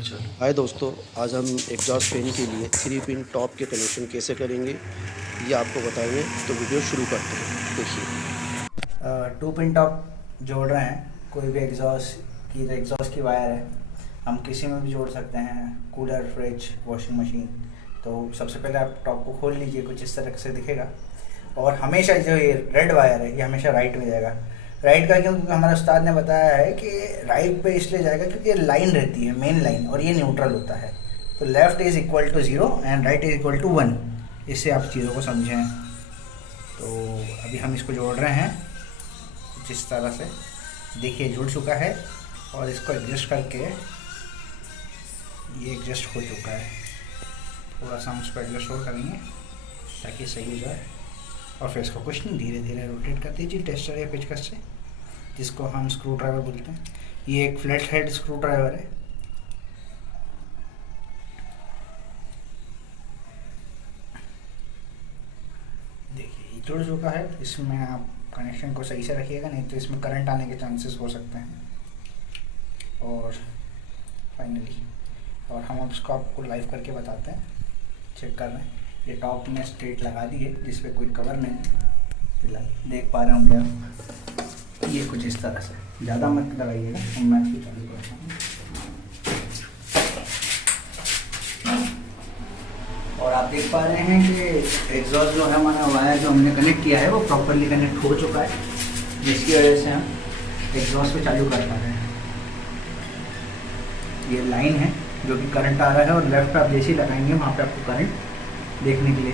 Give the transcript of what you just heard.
हाय दोस्तों, आज हम एग्जॉस्ट फैन के लिए 3 पिन टॉप के कनेक्शन कैसे करेंगे ये आपको बताएंगे। तो वीडियो शुरू करते हैं। देखिए, 2 पिन टॉप जोड़ रहे हैं। कोई भी एग्जॉस्ट की वायर है, हम किसी में भी जोड़ सकते हैं, कूलर, फ्रिज, वॉशिंग मशीन। तो सबसे पहले आप टॉप को खोल लीजिए, कुछ इस तरह से दिखेगा। और हमेशा जो ये रेड वायर है ये हमेशा राइट में जाएगा। राइट का क्यों? क्योंकि हमारे उस्ताद ने बताया है कि राइट पे इसलिए जाएगा क्योंकि लाइन रहती है, मेन लाइन, और ये न्यूट्रल होता है। तो left is equal to 0 and right is equal to 1। इससे आप चीज़ों को समझें। तो अभी हम इसको जोड़ रहे हैं कुछ इस तरह से। देखिए जुड़ चुका है, और इसको एडजस्ट करके ये एडजस्ट हो चुका है। थोड़ा सा हम इसको एडजस्ट और करेंगे ताकि सही हो जाए। और फिर इसको कुछ नहीं, धीरे धीरे रोटेट कर दीजिए टेस्टर या पेचकस से, जिसको हम स्क्रू ड्राइवर बोलते हैं। ये एक फ्लैट हेड स्क्रू ड्राइवर है। देखिए ये जुड़ चुका है। इसमें आप कनेक्शन को सही से रखिएगा, नहीं तो इसमें करंट आने के चांसेस हो सकते हैं। और फाइनली हम अब इसको आपको लाइव करके बताते हैं। चेक कर रहे हैं, ये टॉप में स्ट्रेट लगा दी है जिस पे कोई कवर नहीं है। फिलहाल देख पा रहे होंगे आप, ये कुछ इस तरह से। ज़्यादा मत लगाइएगा, मैं इसको चालू करता हूँ। और आप देख पा रहे हैं कि एग्जॉस्ट जो है हमारा वायर जो हमने कनेक्ट किया है वो प्रॉपरली कनेक्ट हो चुका है, जिसकी वजह से हम एग्जॉस्ट को चालू कर पा रहे हैं। ये लाइन है जो कि करंट आ रहा है, और लेफ्ट पे आप जैसे ही लगाएंगे वहाँ पे आपको करंट देखने के लिए